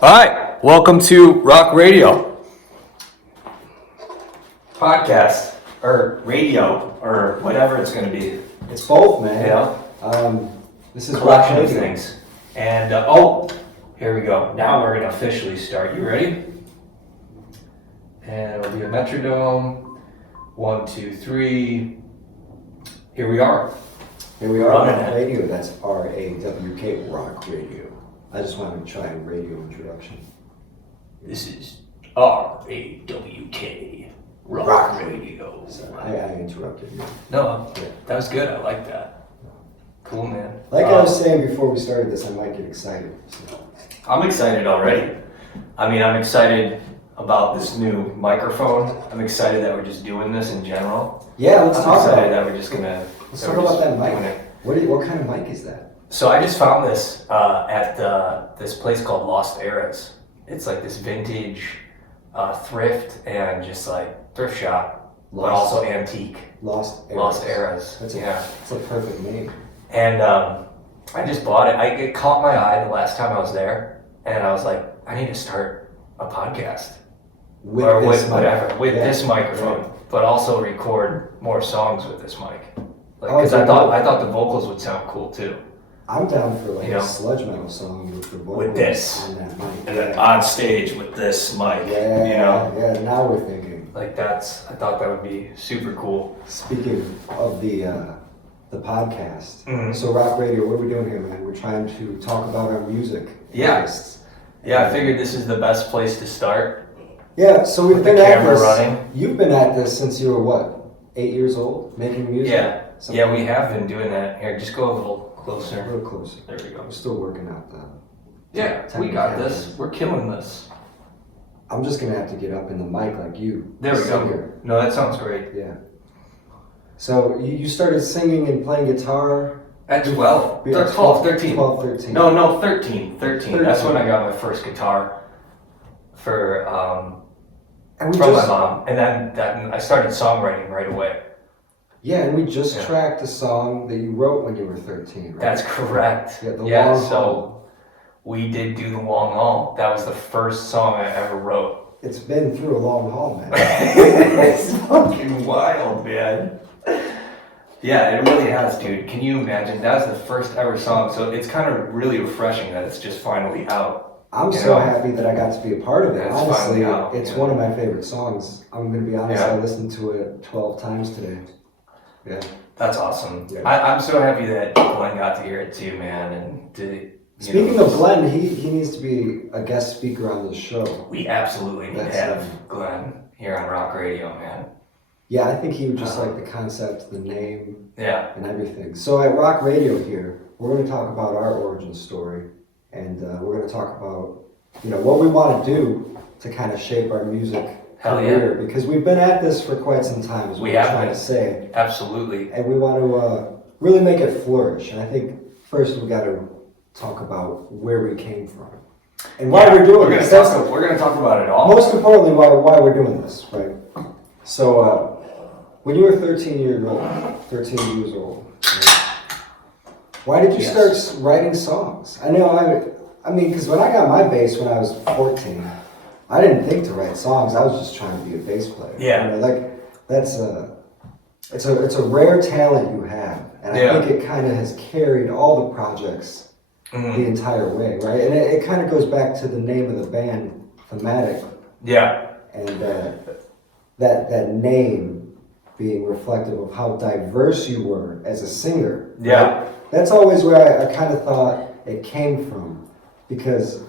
Hi, welcome to Rawk Radio. Podcast, or radio, or whatever it's going to be. It's both, man. Yeah. This is Collection Rawk of Radio. things. And, here we go. Now we're going to officially start. You ready? And it'll be a metronome. 1, 2, 3. Here we are. Here we are Running on it. radio. That's R-A-W-K, Rawk Radio. I just wanted to try a radio introduction. This is R-A-W-K, Rawk Radio. So I interrupted you. No, Yeah. that was good. I like that. Cool, man. Like I was saying before we started this, I might get excited. So. I'm excited already. I mean, I'm excited about this new microphone. I'm excited that we're just doing this in general. Yeah, let's I'm talk about excited it. that we're just gonna. Let's talk about that doing mic. it. What kind of mic is that? So I just found this at this place called Lost Eras. It's like this vintage thrift and just like thrift shop, but also antique. Lost Eras. Lost Eras. That's yeah. a perfect name. And I just bought it. It caught my eye the last time I was there, and I was like, I need to start a podcast With this microphone, right. but also record more songs with this mic. Like, Oh, because so I thought the vocals would sound cool too. I'm down for like You know, a sludge metal song with the vocals with this. on that mic. And then on stage with this mic, Yeah, you know, yeah. Now we're thinking. like I thought that would be super cool. Speaking of the podcast, Mhm. so Rawk Radio, what are we doing here, man? We're trying to talk about our music. Yeah. tastes. Yeah, I figured this is the best place to start. Yeah. So we've With been the at camera this. running. You've been at this since you were what, 8 years old, making music. Yeah, Something- yeah, we have been doing that. Here, just go a little A closer. little closer. There we go. I'm still working out the. Yeah, we got this. We're killing this. I'm just gonna have to get up in the mic like you. There we Sit go. here. No, that sounds great. Yeah. So you started singing and playing guitar. At 12, Yeah, 12, 13. 12, 13. No, 13. That's when I got my first guitar for And we from my just, mom, and then I started songwriting right away. yeah, and we just Yeah. tracked a song that you wrote when you were 13, right? That's correct. Yeah, the Yeah, long so haul. we did do the long haul. That was the first song I ever wrote. It's been through a long haul, man. It's fucking wild, man. Yeah, it really has, dude. Can you imagine? That was the first ever song, so it's kind of really refreshing that it's just finally out. I'm You so know? happy that I got to be a part of it. It's Honestly, finally out, it's yeah. one of my favorite songs. I'm gonna be honest, Yeah. I listened to it 12 times today. Yeah. That's awesome. Yeah. I'm so happy that Glenn got to hear it too, man. And Speaking of Glenn, he needs to be a guest speaker on this show. we absolutely need to That's have Glenn here on Rawk Radio, man. Yeah, I think he would just like the concept, the name, Yeah. and everything. So at Rawk Radio here, we're going to talk about our origin story, and we're going to talk about, what we want to do to kind of shape our music Hell yeah. career, because we've been at this for quite some time, is what We we're have trying been. to say, Absolutely. and we want to really make it flourish. And I think first we got to talk about where we came from and why we're doing this. We're gonna talk about it all. Most importantly, why we're doing this, right? So, when you were 13 years old, right? Why did you Yes. start writing songs? I know, I mean, because when I got my bass when I was 14, I didn't think to write songs. I was just trying to be a bass player. Yeah. That's it's a rare talent you have, and I Yeah. think it kind of has carried all the projects Mhm. the entire way, right? And it kind of goes back to the name of the band, THAMATIC, Yeah. and that name being reflective of how diverse you were as a singer. Yeah. right? That's always where I kind of thought it came from, because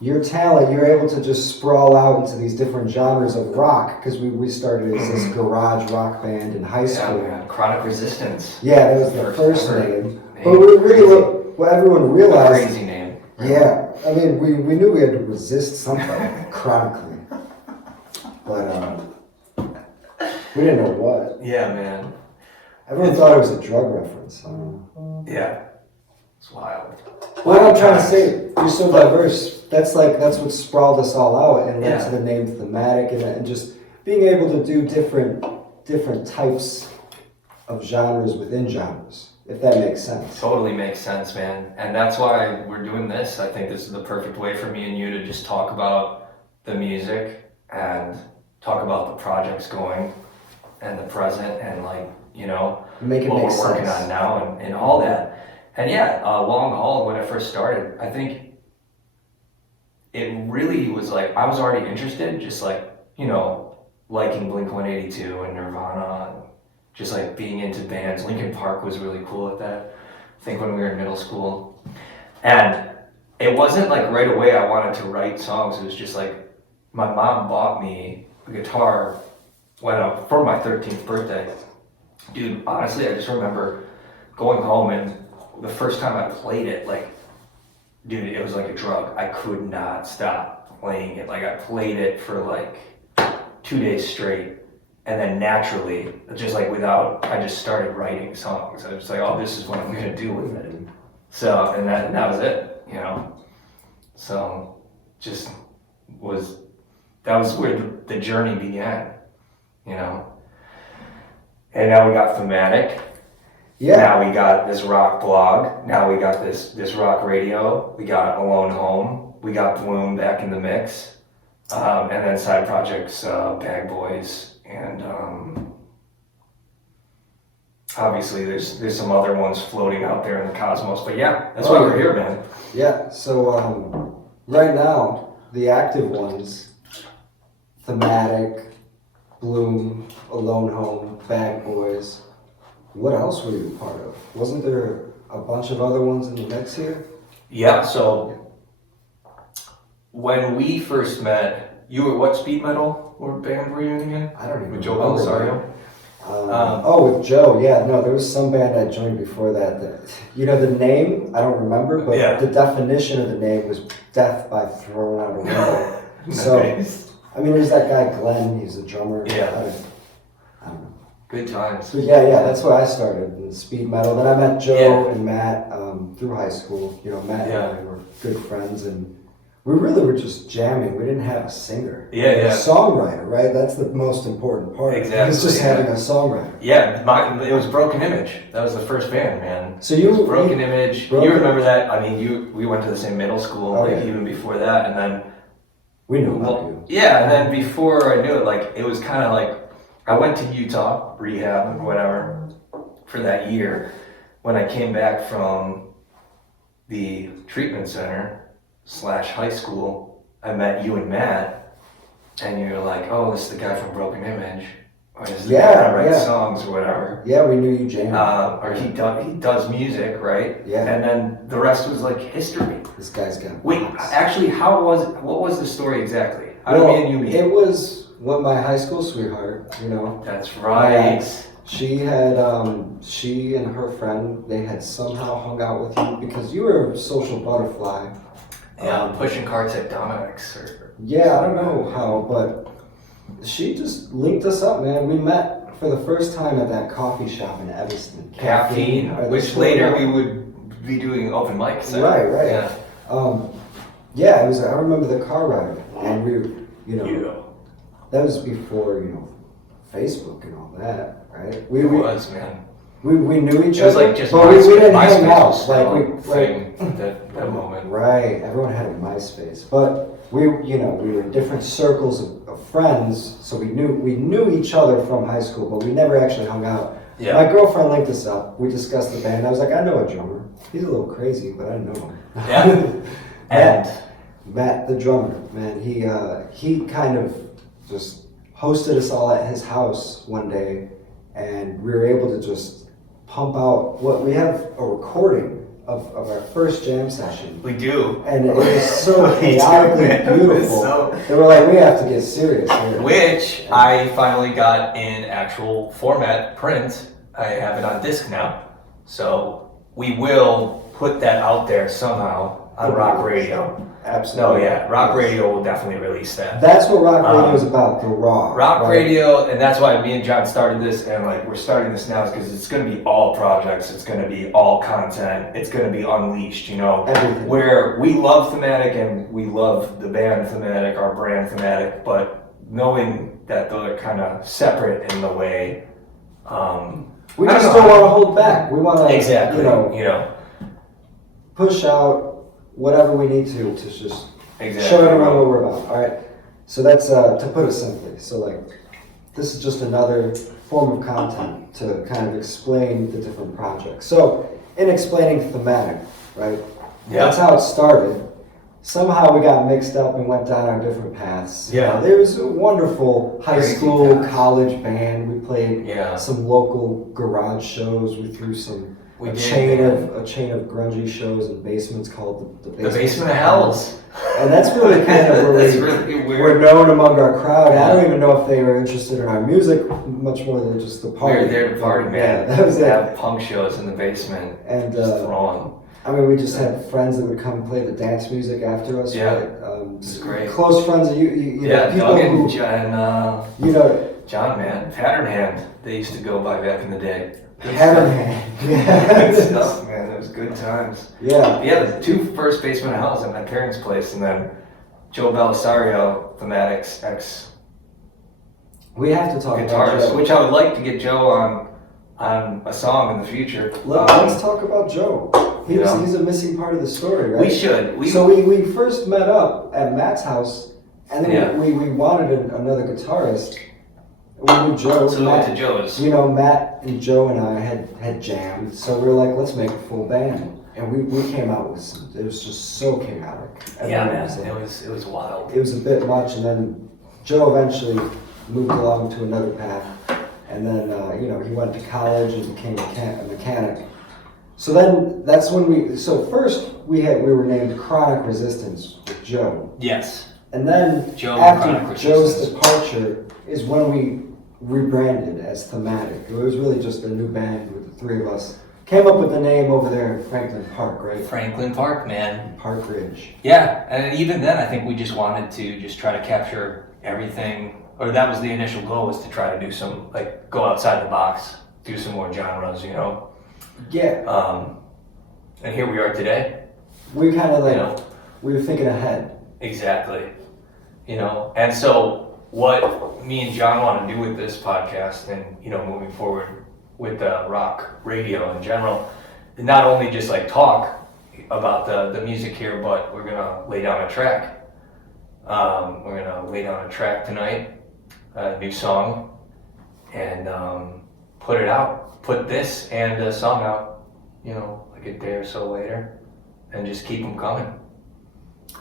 your talent, you're able to just sprawl out into these different genres of rock, because we started as this garage rock band in high Yeah, school. man. Chronic Resistance. Yeah, that was the first ever name. But we really, what everyone realized, Crazy name. yeah, I mean, we knew we had to resist something chronically, but we didn't know what. Yeah, man. Everyone thought it was a drug reference. I don't know. Yeah. It's wild. What I'm trying to say, you're so diverse. That's what sprawled us all out and led Yeah. to the name Thematic, and just being able to do different types of genres within genres. if that makes sense. Totally makes sense, man. And that's why we're doing this. I think this is the perfect way for me and you to just talk about the music and talk about the projects going and the present and like, you know, Make it what make we're working sense. on now and all that. And yeah, long haul, when I first started, I think it really was like, I was already interested, just like, you know, liking Blink-182 and Nirvana, and just like being into bands. Linkin Park was really cool at that, I think when we were in middle school. And it wasn't like right away I wanted to write songs, it was just like, my mom bought me a guitar for my 13th birthday. Dude, honestly, I just remember going home and the first time I played it, like, dude, it was like a drug. I could not stop playing it. Like, I played it for like 2 days straight. And then naturally, just like I just started writing songs. I was like, oh, this is what I'm gonna do with it. So, and that was it, you know? So, that was where the journey began, you know? And now we got Thematic. Yeah. Now we got this Rawk blog. Now we got this Rawk Radio. We got Alone Home. We got Bloom back in the mix. And then side projects, Bag Boys. And obviously there's some other ones floating out there in the cosmos. But yeah, that's why we're here, man. Yeah, so right now, the active ones, Thematic, Bloom, Alone Home, Bag Boys. What else were you a part of? Wasn't there a bunch of other ones in the mix here? Yeah, so when we first met, you were what speed metal or band were you in again? I don't even With Joe remember. Belisario? With Joe, yeah. No, there was some band I joined before that. You know, the name, I don't remember, but Yeah. the definition of the name was death by throwing out a window. So, Nice. I mean, there's that guy Glenn, he's a drummer. Yeah. I don't know. Good times. So yeah, that's where I started in speed metal. Then I met Joe and Matt through high school. You know, Matt and I were good friends, and we really were just jamming. We didn't have a singer. Yeah, A songwriter, right? That's the most important part. Exactly, It's just having a songwriter. Yeah, it was Broken Image. That was the first band, man. So you Broken Image. You remember that? I mean, we went to the same middle school, even before that, and then we knew about you. Yeah, and then before I knew it, like it was kind of like I went to Utah rehab and whatever for that year. When I came back from the treatment center / high school, I met you and Matt, and you were like, "Oh, this is the guy from Broken Image." Or this is the guy that writes songs or whatever. Yeah, we knew you jammed. Or he does music, right? Yeah. And then the rest was like history. This guy's got. Wait, actually, what was the story exactly? How did me and you meet? It was my high school sweetheart. You know. That's right. She had she and her friend, they had somehow hung out with you because you were a social butterfly. Yeah, pushing carts at Dominic's. Yeah, I don't know how, but she just linked us up, man. We met for the first time at that coffee shop in Evanston. Caffeine, which later we would be doing open mics. Right. Yeah. Yeah, it was. I remember the car ride, and we, you know, that was before Facebook and all that, right? It was, man. We knew each other. It was like just but we didn't hang out. That moment. Right, everyone had a MySpace, but we were in different circles of friends, so we knew each other from high school, but we never actually hung out. Yeah. My girlfriend linked us up. We discussed the band. I was like, I know a drummer. He's a little crazy, but I know him. Yeah. And Matt, the drummer, man, he kind of just hosted us all at his house one day, and we were able to just pump out we have a recording of our first jam session. We do. And it was so chaotically beautiful. They were like, we have to get serious here. Which I finally got in actual format, print. I have it on disc now. So we will put that out there somehow on Rawk Radio. Absolutely. No, yeah, Rawk Radio will definitely release that. That's what Rawk Radio is about, the raw. Rawk Radio, and that's why me and John started this, and like we're starting this now, is because it's going to be all projects, it's going to be all content, it's going to be unleashed, Everything. Where we love Thematic and we love the band Thematic, our brand Thematic, but knowing that they're kind of separate in the way We I don't just know. don't want to hold back. We want to, Exactly. you know, push out whatever we need to just Exactly. show everyone what we're about. All right. So that's to put it simply. So like, this is just another form of content to kind of explain the different projects. So in explaining thematic, right? Yeah. That's how it started. Somehow we got mixed up and went down our different paths. Yeah. There was a wonderful high Crazy school, paths. college band. We played Yeah. some local garage shows. We threw some We a did, chain man. of grungy shows in basements called the The Basement of Hells. And that's really kind of where That's we really weird. we're known among our crowd. I don't Yeah. even know if they were interested in our music much more than just the We party. were there to party, man. Yeah, that was They it. have punk shows in the basement. And Just throwing. I mean, we just had friends that would come play the dance music after us. Yeah. Right? It's great. Close friends of you know, Yeah, people Doug who, and John, you know, John, man. Pattern Hand. They used to go by back in the day. Good Pattern stuff. Hand. Good stuff, man. It was good times. Yeah. Yeah, the two first Basement of Hells at my parents' place, and then Joe Belisario, THAMATIC's ex We have to talk about guitarist, Joe. which I would like to get Joe on a song in the future. Let's talk about Joe. you know. He's a missing part of the story, right? We should. So we first met up at Matt's house, and then Yeah. we wanted another guitarist. We knew Joe. So we went to Joe's. You know, Matt and Joe and I had jammed, so we were like, let's make a full band. And we came out with some, it was just so chaotic. Yeah, Everyone man. was like- It was wild. it was a bit much, and then Joe eventually moved along to another path, and then you know, he went to college and became a mechanic. So then that's when so first we were named Chronic Resistance with Joe, Yes. and then Joe and Chronic after Joe's Resistance. departure is when we rebranded as Thematic. It was really just a new band with the three of us. Came up with the name over there in Franklin Park, right? Franklin Park, man. Park Ridge. Yeah, and even then, I think we just wanted to just try to capture everything, or that was the initial goal, was to try to do some, like, go outside the box, do some more genres, you know? Yeah, And here we are today, we kind of you like, know? we were thinking ahead. Exactly. You know, and so what me and John want to do with this podcast and, you know, moving forward with Rawk Radio in general, not only just like talk about the music here, but we're going to lay down a track. We're going to lay down a track tonight, a new song, and put it out. Put this and the song out, you know, like a day or so later, and just keep them coming.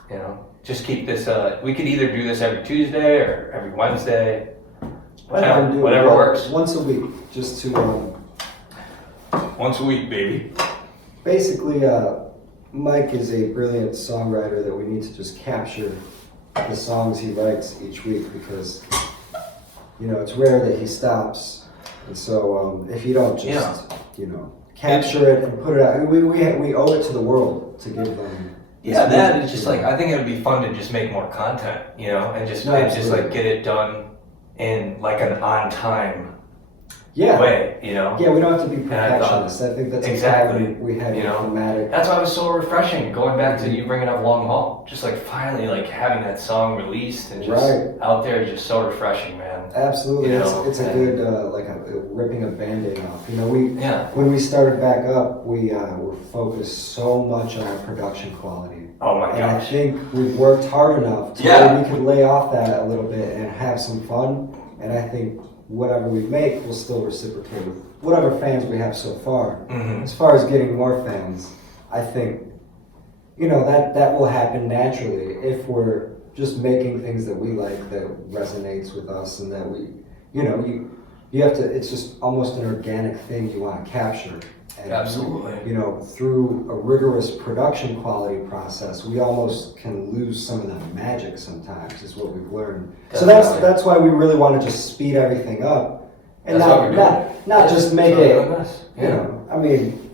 You know, just keep this, we could either do this every Tuesday or every Wednesday, whatever works. Once a week, just to Once a week, baby. basically, Mike is a brilliant songwriter that we need to just capture the songs he writes each week, because you know, it's rare that he stops, and so if you don't just you know, capture it and put it out, we owe it to the world to give them. Yeah, this that music, is just you know. like, I think it would be fun to just make more content, you know, and just No, and just absolutely. like get it done in like an on time Yeah. way, you know. Yeah, we don't have to be And I thought- perfectionists. I think that's Exactly. a problem we had You with know, Thematic. That's why it was so refreshing going back to you bringing up Long Haul, just like finally like having that song released and just Right. out there is just so refreshing, man. Absolutely, You know, it's a and- good like a ripping a band-aid off. You know, Yeah. when we started back up, we were focused so much on our production quality, Oh my and I gosh. think we've worked hard enough to Yeah. where we could lay off that a little bit and have some fun. And I think whatever we make will still reciprocate with whatever fans we have so far. Mm-hmm. As far as getting more fans, I think, you know, that will happen naturally if we're just making things that we like, that resonates with us, and that we, you know, you have to, it's just almost an organic thing you want to capture. And, Absolutely. you know, through a rigorous production quality process, we almost can lose some of the magic sometimes, is what we've learned. So Definitely. that's why we really want to just speed everything up. And That's what we're not just make So it, doing this. you know, I mean,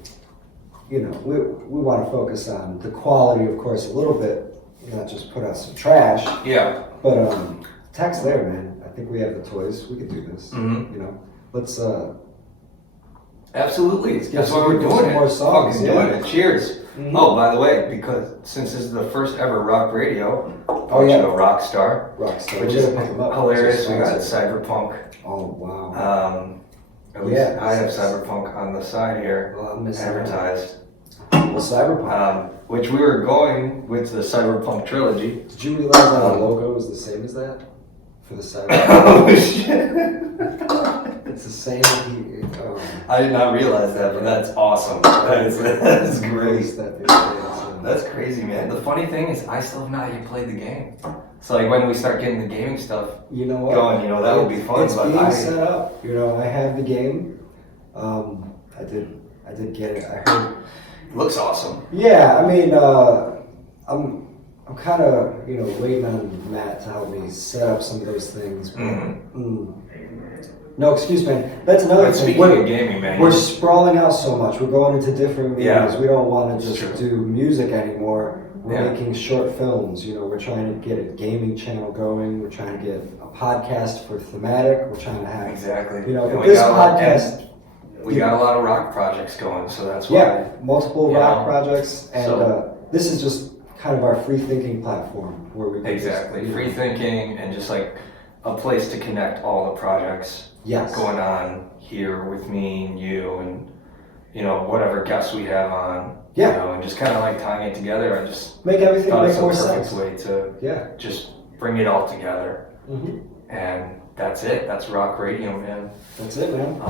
you know, we want to focus on the quality, of course, a little bit, not just put out some trash, Yeah. but tech's there, man. I think we have the toys. We could do this. Mm-hmm. You know, let's Absolutely. get That's why some we're people doing some it. more songs, Fucking yeah. doing it. Cheers. Mhm. Oh, by the way, because since this is the first ever Rawk Radio, yeah. a rock star, Rockstar. which We're is gonna pick 'em up. hilarious. It's a We got sponsor. Cyberpunk. Oh wow. At least Yeah. I have Cyberpunk on the side here, Well, I'm missing out. advertised. Well, Cyberpunk. Which we were going with the Cyberpunk trilogy. Did you realize that the logo is the same as that? For the Cyberpunk? Oh shit! It's the same. I did not realize that, but that's awesome. That's great. That's crazy, man. The funny thing is, I still have not yet played the game. So like when we start getting the gaming stuff You know what? going, that would be fun. It's But being set up. I have the game. I did get it. I heard. it looks awesome. Yeah, I mean, I'm kind of waiting on Matt to help me set up some of those things. But, No, excuse me. That's another But thing. speaking of gaming, man, We're sprawling out so much. We're going into different mediums. Yeah. We don't want to It's just true. do music anymore. We're Yeah. making short films. We're trying to get a gaming channel going. We're trying to get a podcast for Thematic. We're trying to have, exactly. but And this got a lot- podcast, and we got a lot of rock projects going, so that's why. yeah, multiple You rock know, projects, and so- this is just kind of our free thinking platform where we can Exactly. just, Free thinking and just like a place to connect all the projects yes, going on here with me and you and whatever guests we have on. Yeah. And just kind of like tying it together. I just make everything thought make it's a more perfect sense. way to Yeah. just bring it all together. hmm And that's it. That's Rawk Radio, man. That's it, man.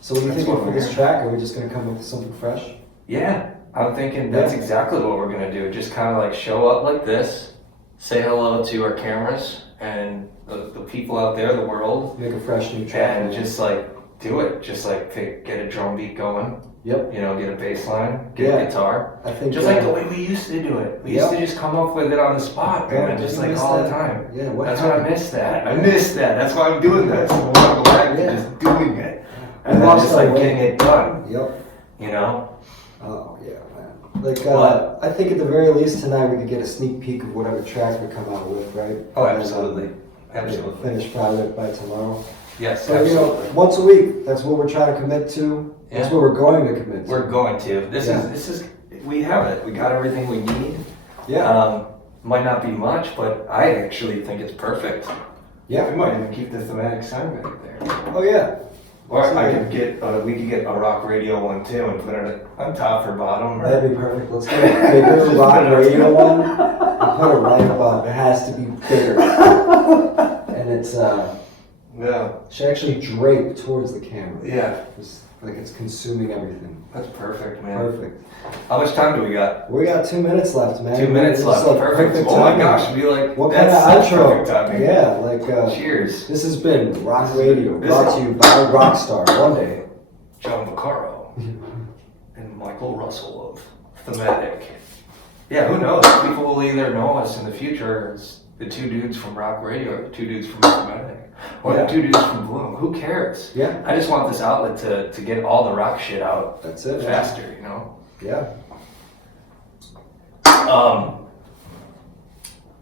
So what are you That's thinking what for we're this here. track? Are we just gonna come up with something fresh? Yeah, I'm thinking that's Yeah. exactly what we're gonna do. Just kind of like show up like this, say hello to our cameras and the people out there, the world, Make a fresh new track. and just like do it. Just like get a drum beat going. Yep. Get a bass line, get Yeah. a guitar. I think Just like the way we used to do it. We used to just come up with it on the spot, Yeah, man. Just I like miss all that. the time. Yeah, That's what I happened? miss that. I miss that. That's why I'm doing this. I want to go back to Yeah. just doing it. We And then lost just our like way. getting it done. Yep. Oh yeah, man. Like But- I think at the very least tonight we could get a sneak peek of whatever track we come out with, right? Oh, And, absolutely. yeah, Absolutely. Finished product by tomorrow. Yes, So absolutely. once a week, that's what we're trying to commit to. That's Yeah. what we're going to commit to. We're going to. This Yeah. is we have it. We got everything we need. Yeah. Might not be much, but I actually think it's perfect. Yeah. We might even keep the thematic sign back there. Oh yeah. Or I could get we could get a Rawk Radio one too and put it on top or bottom. Or, That'd be perfect. Let's get a bigger Rawk Radio one and put it right above. It has to be bigger. And it's yeah. should actually drape towards the camera. Yeah. It's like it's consuming everything. That's perfect, man. Perfect. How much time do we got? We got 2 minutes left, man. 2 minutes It's left. like Perfect. Oh my timing. gosh, we like What kind of that's such outro? perfect timing. Yeah, like Cheers. this has been Rawk Radio, This brought is- to you by Rockstar. One day. John Vaccaro and Michael Russell of Thematic. Yeah, who knows? People will either know us in the future as the two dudes from Rawk Radio or the two dudes from Thematic. Or Yeah. the two dudes from Bloom. Who cares? Yeah, I just want this outlet to get all the rock shit out that's it. man. faster, Yeah.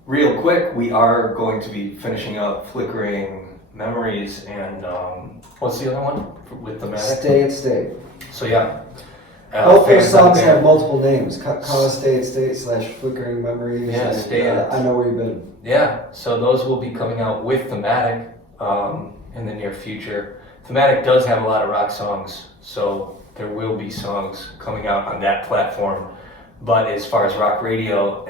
Real quick, we are going to be finishing up Flickering Memories and what's the other one with Thematic? Stay at State. So yeah. Both those fans out songs there- have multiple names. Call us Stay at State / Flickering Memories. Yeah, and, Stay at. I Know Where You've Been. Yeah, so those will be coming out with Thematic in the near future. Thematic does have a lot of rock songs, so there will be songs coming out on that platform. But as far as Rawk Radio,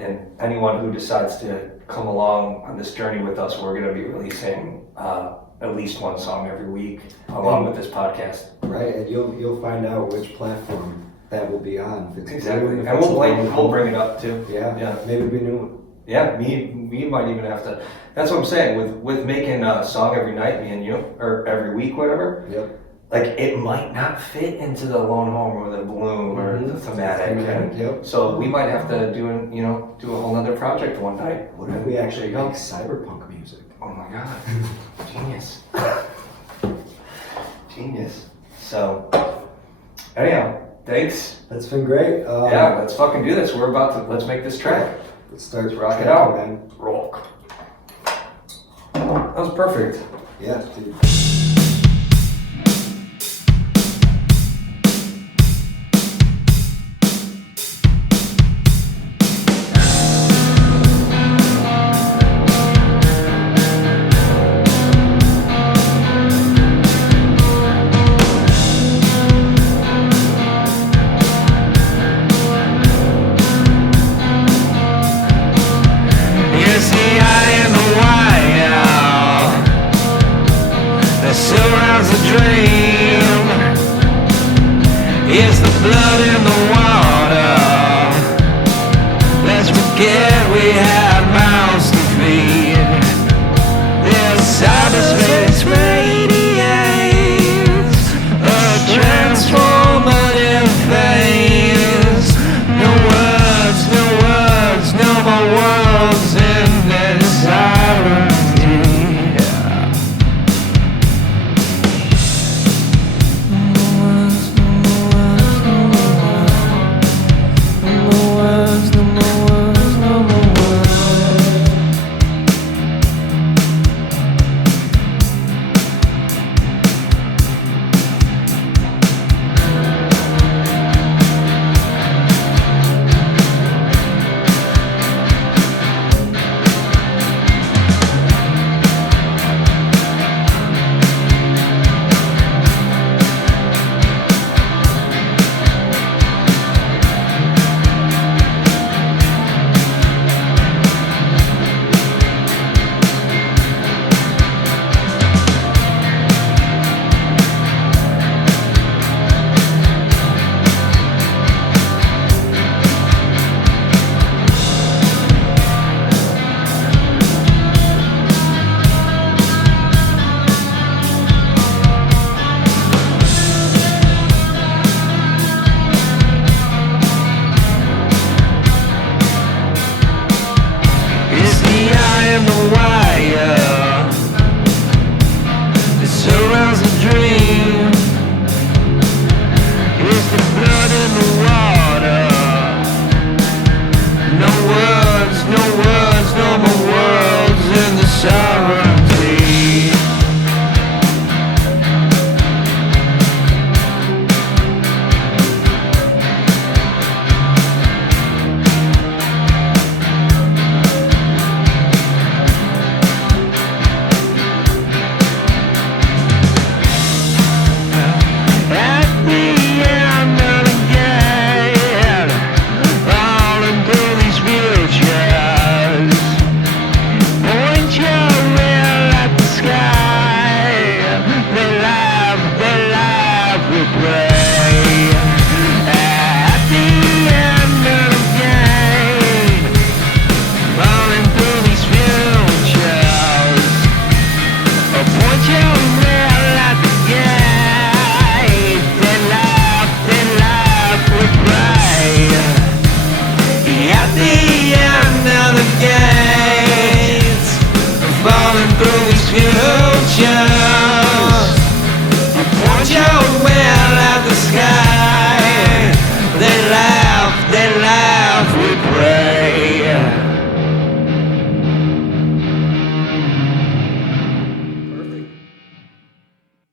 and anyone who decides to come along on this journey with us, we're going to be releasing at least one song every week along with this podcast. Right, and you'll find out which platform that will be on. If it's Exactly, Bloom, if and it's we'll bring it up too. Yeah, Yeah. maybe it'll be new. Yeah, me might even have to. That's what I'm saying with making a song every night, me and you, or every week, whatever. Yep. Like it might not fit into the Lone Home or the Bloom or the Thematic, and Yep. so we might have to do a whole other project one night. What if we actually There you make go. cyberpunk music? Oh my god, genius, genius. So anyhow, thanks. That's been great. Yeah, let's fucking do this. Let's make this track. Let's start Let's rock it tracking, out. man. Rock. That was perfect. Yeah, dude. dream. It's the blood in the water. Let's forget we had mouths to feed. This cyberspace radiates a transformative phase. No words, no words, no more words in this silence.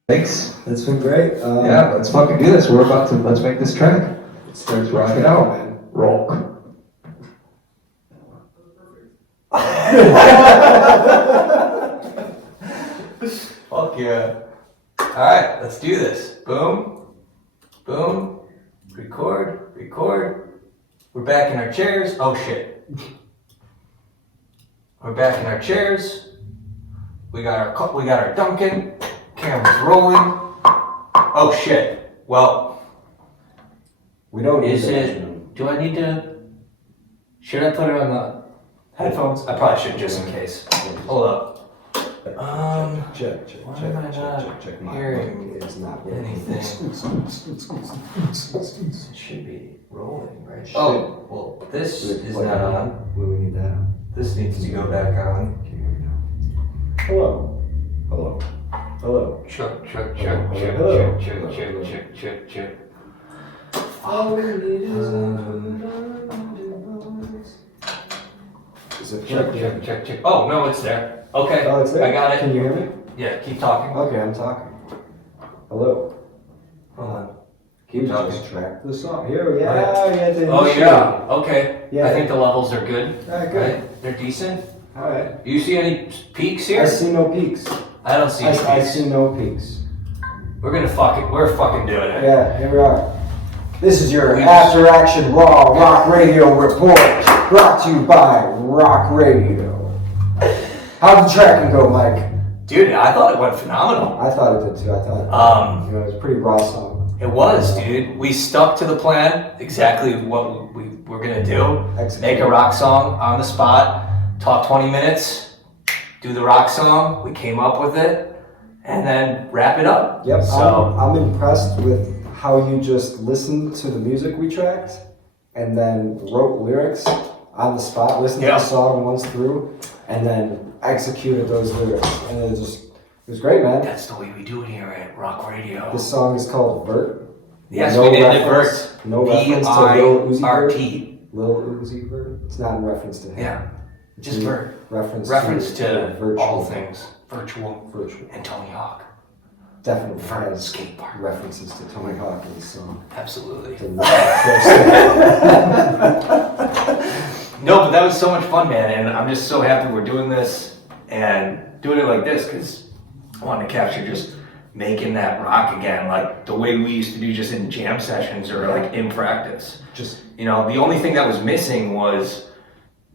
Thanks. That's been great. Yeah, let's fucking do this. Let's make this track. Let's rock it out. Rawk. Fuck yeah. Alright, let's do this. Boom. Boom. Record. Record. We're back in our chairs. Oh shit. We're back in our chairs. We got our Duncan. Camera's rolling. Oh shit. Well, We don't need is the it? metronome. Do I need to? Should I put it on the headphones? I probably should, just in case. Hold up. Check. Why am I not hearing It's not working. anything? It should be rolling, right? Oh, well, this is not on. What do we need that on? This needs to go back on. Okay, here we go. Hello. Check. All we need is Is it Check. Oh, no, it's there. Okay, Oh, it's there? I got it. Can you hear me? Yeah, keep talking. Okay, I'm talking. Hello. Hold on. We Keep talking. just track the song. Here, Oh, yeah. Okay. Yeah. I think the levels are good. Alright, good. Right? They're decent. Alright. You see any peaks I here? see no peaks. I don't see any I peaks. see no peaks. We're fucking doing it. Yeah, here we are. This is your We after action Rawk Radio report, brought to you by Rawk Radio. How'd the tracking go, Mike? Dude, I thought it went phenomenal. I thought it did too. I thought it was a pretty raw song. It was, dude. We stuck to the plan, exactly what we were gonna do. Make a rock song on the spot, talk 20 minutes, do the rock song. We came up with it, and then wrap it up. Yep. So I'm impressed with how you just listened to the music we tracked, and then wrote lyrics on the spot. Listened to the song once through, and then executed those lyrics, and it was great, man. that's the way we do it here at Rawk Radio. This song is called Vert. Yes, we named it reference- Vert. No reference to Lil Uzi Vert. V-I-R-T. Lil Uzi Vert. It's not in reference to him. Yeah, just It's in Vert. Reference To virtual. all things virtual Virtual. and Tony Hawk. Definitely Vert has skate park. references to Tony Hawk in the song. Absolutely. To not No, but that was so much fun, man, and I'm just so happy we're doing this and doing it like this because I wanted to capture just making that rock again, like the way we used to do just in jam sessions or like in practice. Just You know, the only thing that was missing was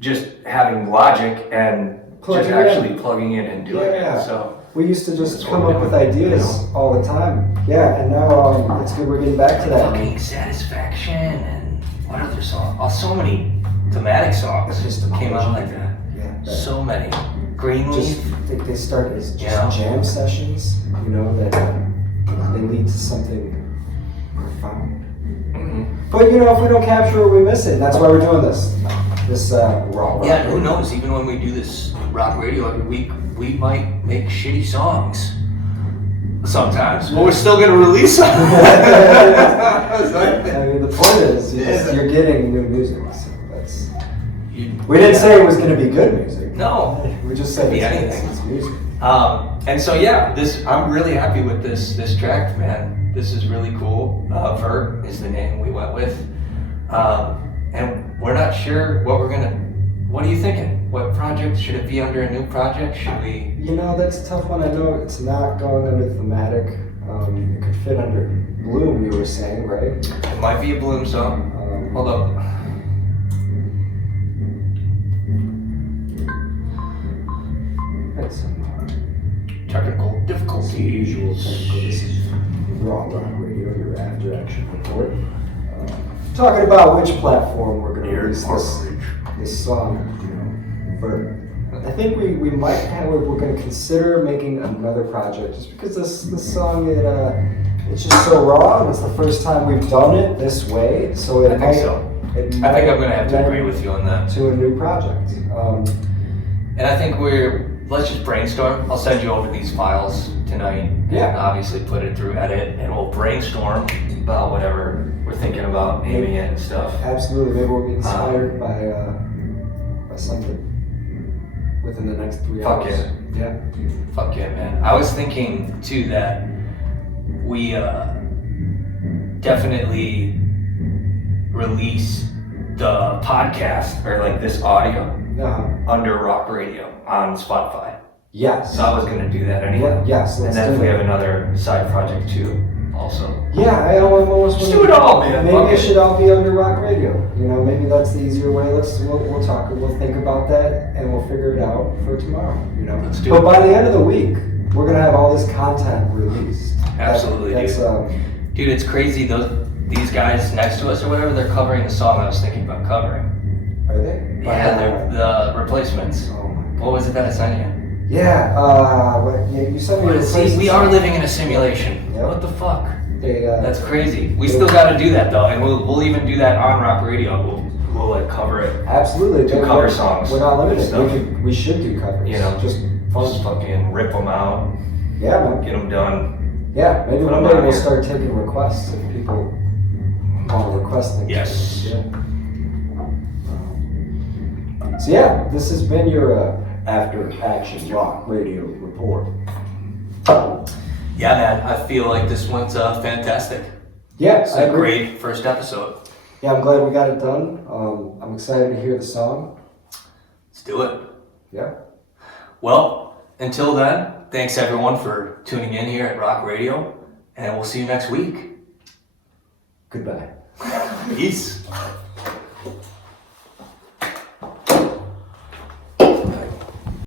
just having logic and Plugging just in. actually plugging in and doing Yeah. it. So we used to just That's come what up we're with doing, ideas all the time. Yeah, and now it's good we're getting back to that. fucking Satisfaction and what other song? Oh, so many thematic songs just came out like that. Yeah. So many. Greenleaf. Just they start as just Yeah. jam sessions, that they lead to something profound. Mhm. But if we don't capture it, we miss it. That's why we're doing this. This raw. Yeah, who knows? Even when we do this rock radio every week, we might make shitty songs sometimes. But we're still gonna release them. I mean, the point is, you're getting new music. So that's. We didn't say it was going to be good music. No. We just said Could be it's anything. music. And so yeah, I'm really happy with this track, man. This is really cool. Vert is the name we went with, and we're not sure what we're gonna. What are you thinking? What project should it be under? A new project? Should we? That's a tough one. I know it's not going under thematic. It could fit under Bloom. You were saying, right? It might be a Bloom song. Hold up. That's some Technical usual difficulties. technical. This is Rawk Radio, your after action report. Talking about which platform we're going to release this song, Vert. I think we might have, we're going to consider making another project just because this song, it's just so raw and it's the first time we've done it this way. So I think so. I think I'm gonna have to agree with you on that. To a new project. And I think let's just brainstorm. I'll send you over these files tonight. Yeah. And obviously put it through edit and we'll brainstorm about whatever we're thinking about naming it and stuff. Absolutely. Maybe we'll get inspired by something within the next 3 Fuck hours. yeah. Yeah. Fuck yeah, man. I was thinking too that we definitely release the podcast or like this audio under Rawk Radio on Spotify. Yes. So I was gonna do that anyway. Yes. And Let's then do if we that. have another side project too, also. Yeah, I almost Just do it all, man. Maybe Fuck it it. should all be under Rawk Radio. Maybe that's the easier way. We'll talk. We'll think about that, and we'll figure it out for tomorrow. Let's do But it. by the end of the week, we're gonna have all this content released. Absolutely, That's Dude, it's crazy. These guys next to us or whatever, they're covering the song I was thinking about covering. Are they? Yeah, they're the replacements. Oh my. What was it that I sent you? Yeah. You sent me. See, we are living in a simulation. Yep. What the fuck? They, That's crazy. We still got to do that though, and we'll even do that on Rawk Radio. We'll like cover it. Absolutely. Do cover songs. We're not limited. Stuff. We should do covers. Just fucking rip them out, Yeah, man. get them done. Yeah, maybe Put one them day on we'll here. start taking requests if people want to request things. Yes. Yeah. So yeah, this has been your After Action Rawk Radio report. Yeah, man. I feel like this one's fantastic. Yeah, It's I a agree. great first episode. Yeah, I'm glad we got it done. I'm excited to hear the song. Let's do it. Yeah. Well, until then, thanks everyone for tuning in here at Rawk Radio, and we'll see you next week. Goodbye. Peace.